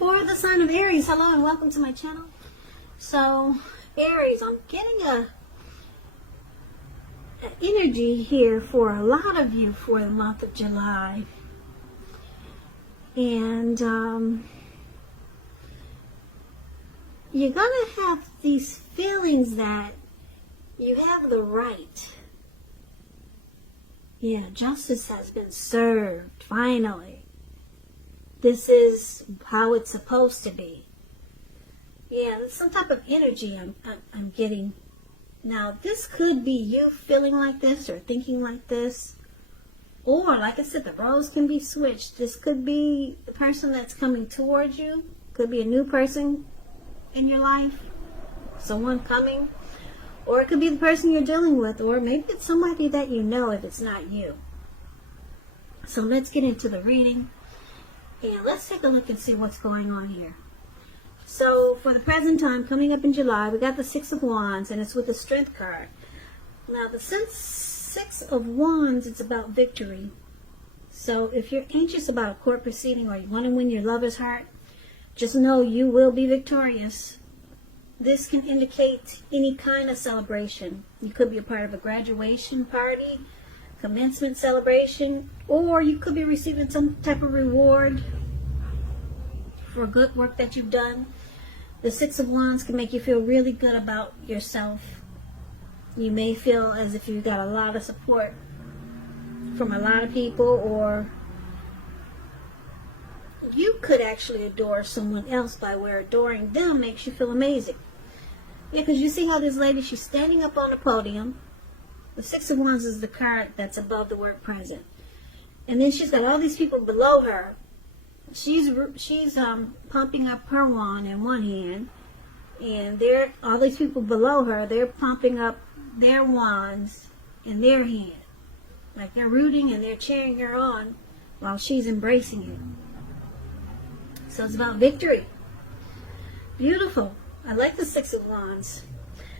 For the sign of Aries, hello and welcome to my channel. So, Aries, I'm getting an energy here for a lot of you for the month of July. And you're going to have these feelings that you have the right. Yeah, justice has been served, finally. This is how it's supposed to be. Yeah, there's some type of energy I'm getting. Now, this could be you feeling like this or thinking like this. Or, like I said, the roles can be switched. This could be the person that's coming towards you. Could be a new person in your life. Someone coming. Or it could be the person you're dealing with. Or maybe it's somebody that you know if it's not you. So let's get into the reading. And let's take a look and see what's going on here. So, for the present time, coming up in July, we got the Six of Wands, and it's with the Strength card. Now, the Six of Wands, it's about victory. So, if you're anxious about a court proceeding or you want to win your lover's heart, just know you will be victorious. This can indicate any kind of celebration. You could be a part of a graduation party, commencement celebration, or you could be receiving some type of reward for good work that you've done. The Six of Wands can make you feel really good about yourself. You may feel as if you got a lot of support from a lot of people, or you could actually adore someone else by where adoring them makes you feel amazing. Yeah, because you see how this lady, she's standing up on the podium. The Six of Wands is the card that's above the word present. And then she's got all these people below her. She's pumping up her wand in one hand. And all these people below her, they're pumping up their wands in their hand. Like they're rooting and they're cheering her on while she's embracing it. So it's about victory. Beautiful. I like the Six of Wands.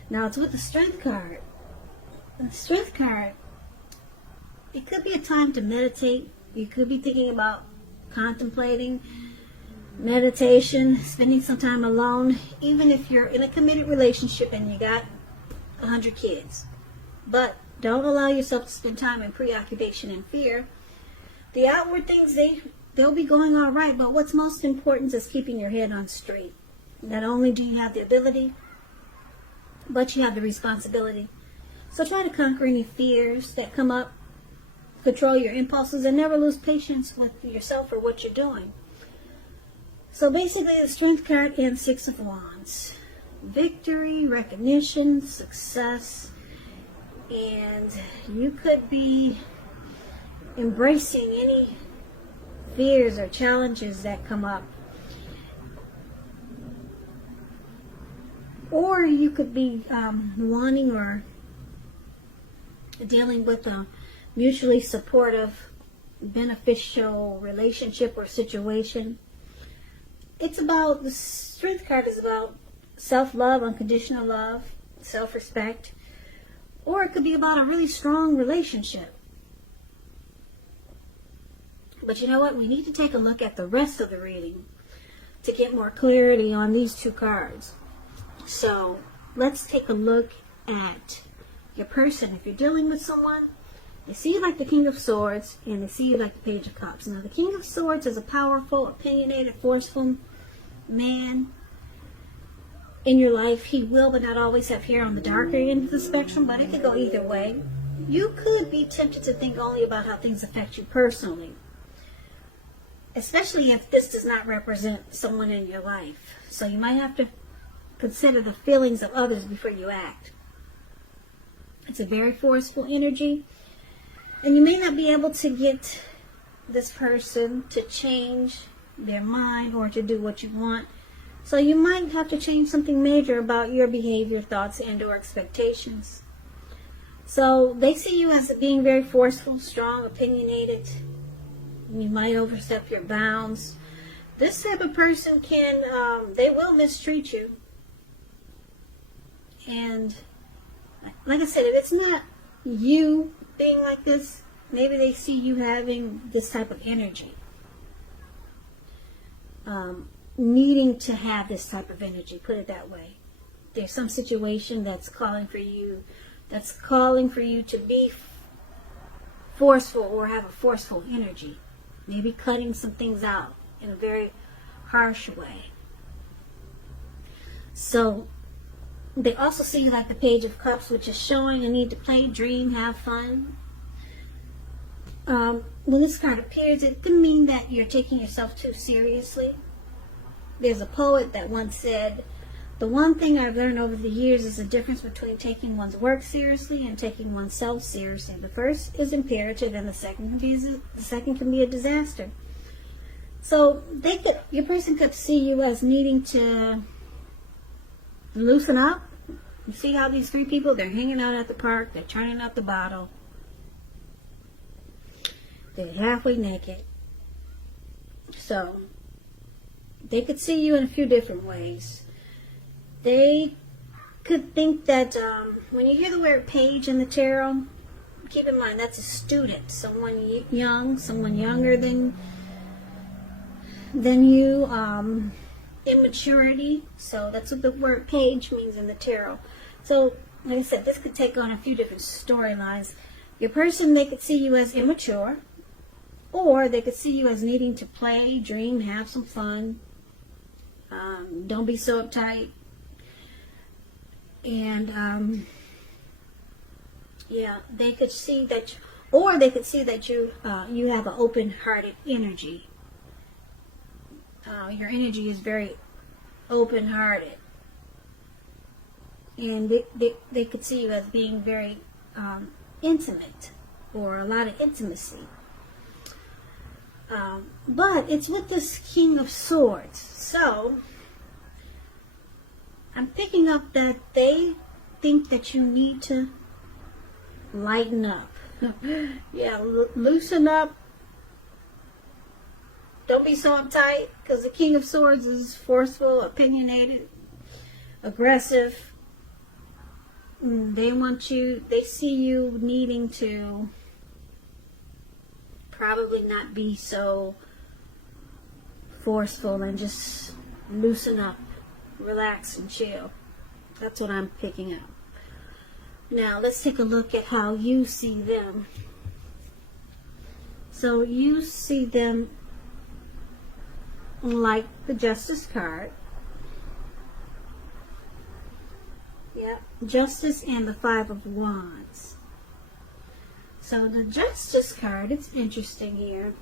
Now it's with the Strength card. The Strength card, it could be a time to meditate. You could be thinking about contemplating, meditation, spending some time alone, even if you're in a committed relationship and you got 100 kids. But don't allow yourself to spend time in preoccupation and fear. The outward things, they'll be going all right, but what's most important is keeping your head on straight. Not only do you have the ability, but you have the responsibility. So try to conquer any fears that come up, control your impulses, and never lose patience with yourself or what you're doing. So basically, the Strength card and Six of Wands. Victory, recognition, success, and you could be embracing any fears or challenges that come up. Or you could be wanting or dealing with a mutually supportive, beneficial relationship or situation. It's about, the Strength card is about self-love, unconditional love, self-respect, or it could be about a really strong relationship. But you know what? We need to take a look at the rest of the reading to get more clarity on these two cards. So let's take a look at your person. If you're dealing with someone, they see you like the King of Swords and they see you like the Page of Cups. Now the King of Swords is a powerful, opinionated, forceful man in your life. He will but not always have hair on the darker end of the spectrum, but it could go either way. You could be tempted to think only about how things affect you personally, especially if this does not represent someone in your life. So you might have to consider the feelings of others before you act. It's a very forceful energy, and you may not be able to get this person to change their mind or to do what you want. So you might have to change something major about your behavior, thoughts, and or expectations. So they see you as being very forceful, strong, opinionated. You might overstep your bounds. This type of person they will mistreat you. And like I said, if it's not you being like this, maybe they see you having this type of energy. needing to have this type of energy, put it that way. There's some situation that's calling for you to be forceful or have a forceful energy. Maybe cutting some things out in a very harsh way. So they also see like the Page of Cups, which is showing a need to play, dream, have fun. When this card appears, it can mean that you're taking yourself too seriously. There's a poet that once said, "The one thing I've learned over the years is the difference between taking one's work seriously and taking oneself seriously. The first is imperative, and the second can be a disaster." So your person could see you as needing to loosen up. You see how these three people, they're hanging out at the park, they're turning up the bottle, they're halfway naked. So they could see you in a few different ways. They could think that when you hear the word page in the tarot, keep in mind that's a student, someone young, someone younger than you, immaturity. So that's what the word page means in the tarot. So like I said, this could take on a few different storylines. Your person, they could see you as immature, or they could see you as needing to play, dream, have some fun. Don't be so uptight. And they could see that, or they could see that you have an open-hearted energy. Your energy is very open-hearted, and they could see you as being very intimate, or a lot of intimacy. But it's with this King of Swords. So I'm picking up that they think that you need to lighten up. Loosen up. Don't be so uptight, because the King of Swords is forceful, opinionated, aggressive. They see you needing to probably not be so forceful and just loosen up, relax and chill. That's what I'm picking up. Now let's take a look at how you see them. So you see them like the Justice card. Justice and the Five of Wands. So the Justice card, it's interesting here.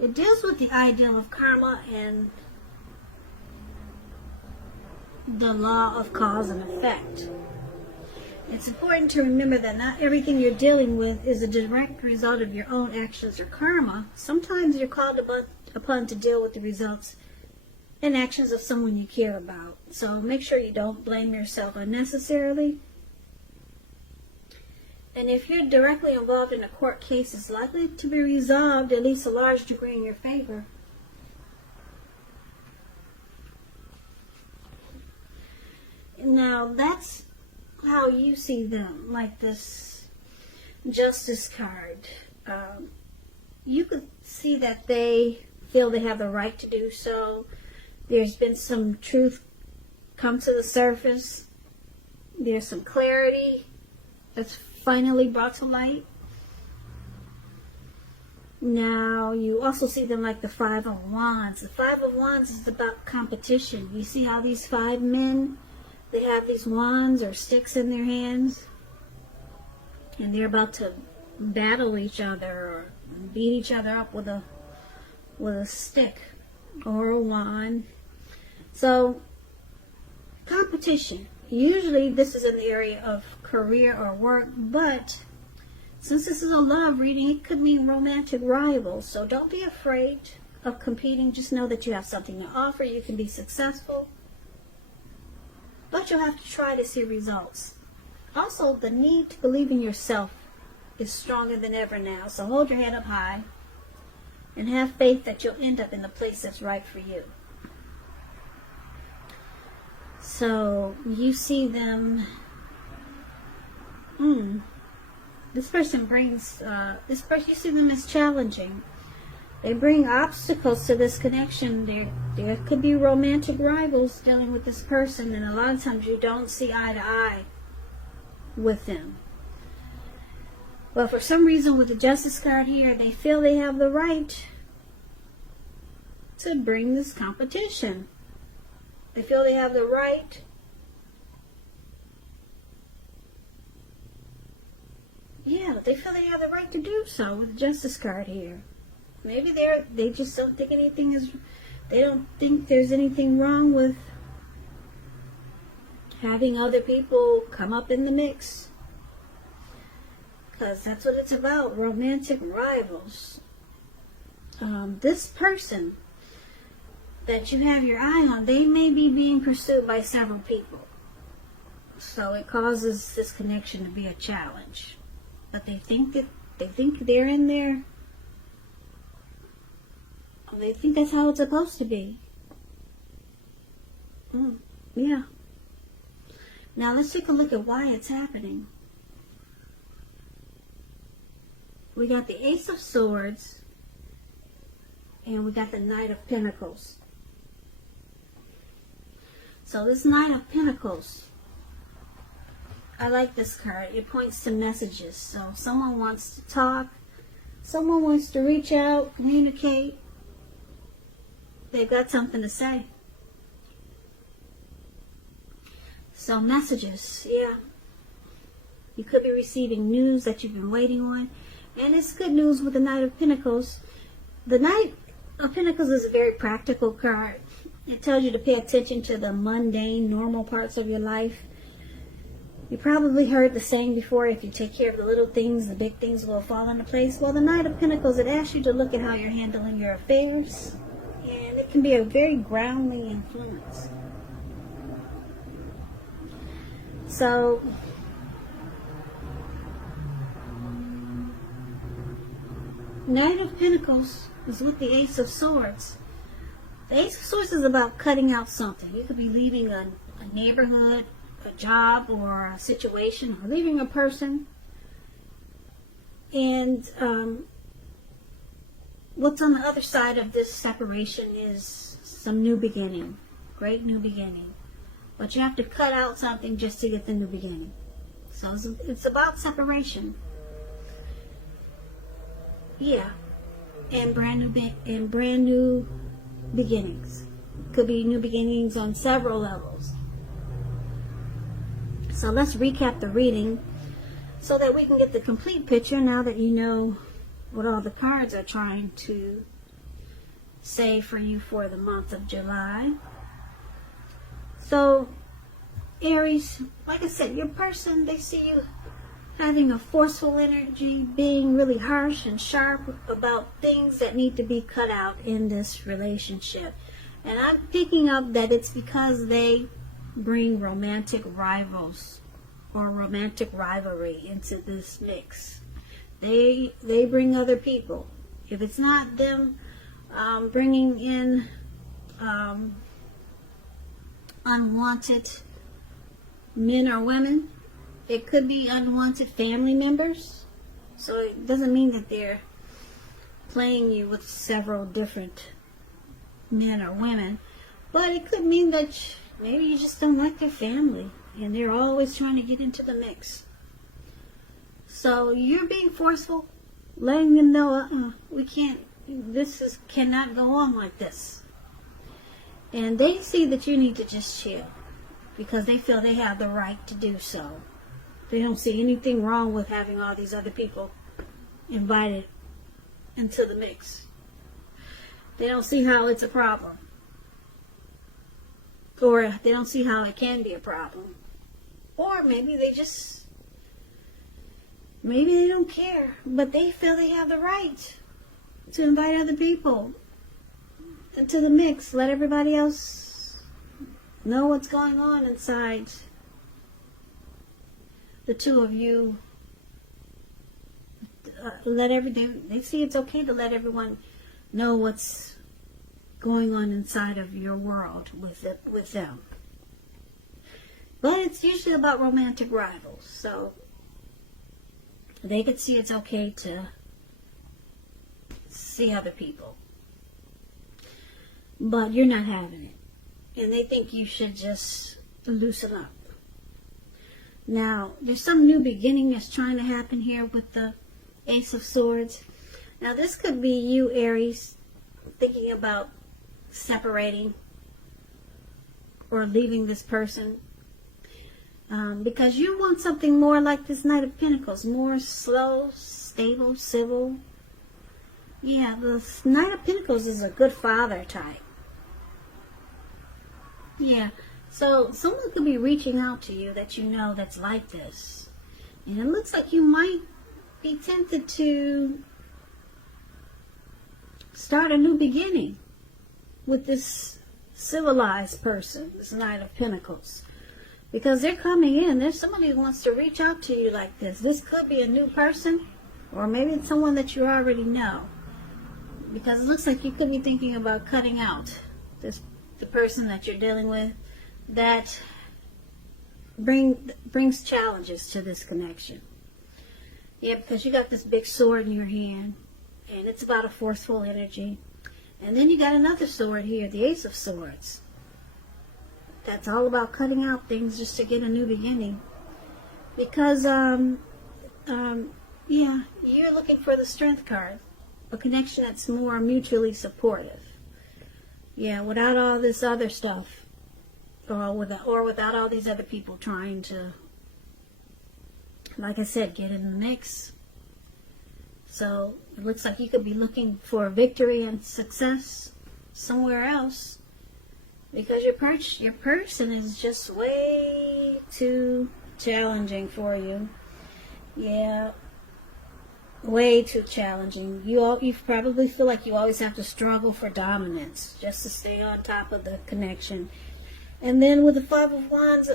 It deals with the ideal of karma and the law of cause and effect. It's important to remember that not everything you're dealing with is a direct result of your own actions or karma. Sometimes you're called upon to deal with the results and actions of someone you care about. So make sure you don't blame yourself unnecessarily. And if you're directly involved in a court case, it's likely to be resolved at least a large degree in your favor. Now that's how you see them, like this Justice card. You could see that they feel they have the right to do so. There's been some truth come to the surface. There's some clarity that's finally brought to light. Now you also see them like the Five of Wands. The Five of Wands is about competition. You see how these five men, they have these wands or sticks in their hands, and they're about to battle each other or beat each other up with a stick or a wand. So competition. Usually this is in the area of career or work, but since this is a love reading, it could mean romantic rivals. So don't be afraid of competing. Just know that you have something to offer. You can be successful, but you'll have to try to see results. Also, the need to believe in yourself is stronger than ever now. So hold your head up high and have faith that you'll end up in the place that's right for you. So you see them, this person brings, you see them as challenging. They bring obstacles to this connection. There could be romantic rivals dealing with this person, and a lot of times you don't see eye to eye with them. But for some reason with the Justice card here, they feel they have the right to bring this competition. They feel they have the right they feel they have the right to do so with the Justice card here. Maybe they just don't think they don't think there's anything wrong with having other people come up in the mix. Because that's what it's about, romantic rivals. This person that you have your eye on, they may be being pursued by several people. So it causes this connection to be a challenge. But they think they're in there. They think that's how it's supposed to be. Yeah. Now let's take a look at why it's happening. We got the Ace of Swords, and we got the Knight of Pentacles. So this Knight of Pentacles, I like this card. It points to messages. So someone wants to talk, someone wants to reach out, communicate. They've got something to say. So messages, yeah. You could be receiving news that you've been waiting on. And it's good news with the Knight of Pentacles. The Knight of Pentacles is a very practical card. It tells you to pay attention to the mundane, normal parts of your life. You probably heard the saying before, if you take care of the little things, the big things will fall into place. Well, the Knight of Pentacles, it asks you to look at how you're handling your affairs. And it can be a very groundly influence. So, Knight of Pentacles is with the Ace of Swords. The Ace of Swords is about cutting out something. You could be leaving a neighborhood, a job, or a situation, or leaving a person. And what's on the other side of this separation is some new beginning. Great new beginning. But you have to cut out something just to get the new beginning. So it's about separation. Yeah. And brand new beginnings. Could be new beginnings on several levels. So let's recap the reading so that we can get the complete picture now that you know what all the cards are trying to say for you for the month of July. So, Aries, like I said, your person, they see you having a forceful energy, being really harsh and sharp about things that need to be cut out in this relationship. And I'm picking up that it's because they bring romantic rivals or romantic rivalry into this mix. They bring other people. If it's not them bringing in unwanted men or women, it could be unwanted family members. So it doesn't mean that they're playing you with several different men or women, but it could mean that maybe you just don't like their family and they're always trying to get into the mix. So you're being forceful, letting them know, we can't, cannot go on like this. And they see that you need to just chill because they feel they have the right to do so. They don't see anything wrong with having all these other people invited into the mix. They don't see how it's a problem. Or they don't see how it can be a problem. Or maybe they don't care, but they feel they have the right to invite other people into the mix. Let everybody else know what's going on inside the two of you. They see it's okay to let everyone know what's going on inside of your world with them. But it's usually about romantic rivals, so they could see it's okay to see other people. But you're not having it. And they think you should just loosen up. Now, there's some new beginning that's trying to happen here with the Ace of Swords. Now, this could be you, Aries, thinking about separating or leaving this person. Because you want something more like this Knight of Pentacles. More slow, stable, civil. Yeah, the Knight of Pentacles is a good father type. Yeah, so someone could be reaching out to you that you know that's like this. And it looks like you might be tempted to start a new beginning with this civilized person, this Knight of Pentacles. Because they're coming in. There's somebody who wants to reach out to you like this. This could be a new person, or maybe it's someone that you already know. Because it looks like you could be thinking about cutting out the person that you're dealing with that brings challenges to this connection. Yeah, because you got this big sword in your hand, and it's about a forceful energy. And then you got another sword here, the Ace of Swords. That's all about cutting out things just to get a new beginning. Because, yeah, you're looking for the Strength card. A connection that's more mutually supportive. Yeah, without all this other stuff. Or without all these other people trying to, like I said, get in the mix. So, it looks like you could be looking for victory and success somewhere else. Because your person is just way too challenging for you. Yeah. Way too challenging. You probably feel like you always have to struggle for dominance just to stay on top of the connection. And then with the Five of Wands,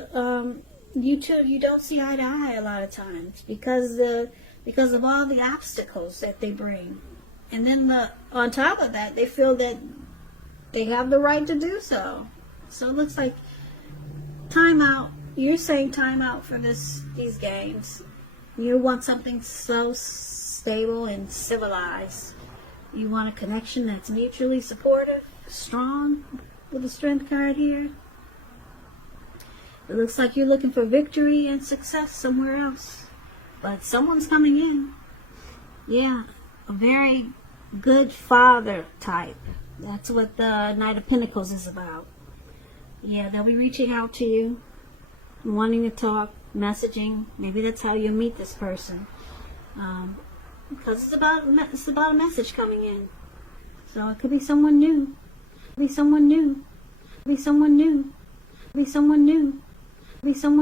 you don't see eye to eye a lot of times because of all the obstacles that they bring. And then on top of that, they feel that they have the right to do so. So it looks like time out. You're saying time out for these games. You want something so stable and civilized. You want a connection that's mutually supportive, strong, with the Strength card here. It looks like you're looking for victory and success somewhere else. But someone's coming in. Yeah, a very good father type. That's what the Knight of Pentacles is about. Yeah, they'll be reaching out to you, wanting to talk, messaging. Maybe that's how you meet this person. Because it's about a message coming in. So it could be someone new. It could be someone new. It could be someone new. It could be someone new. It could be someone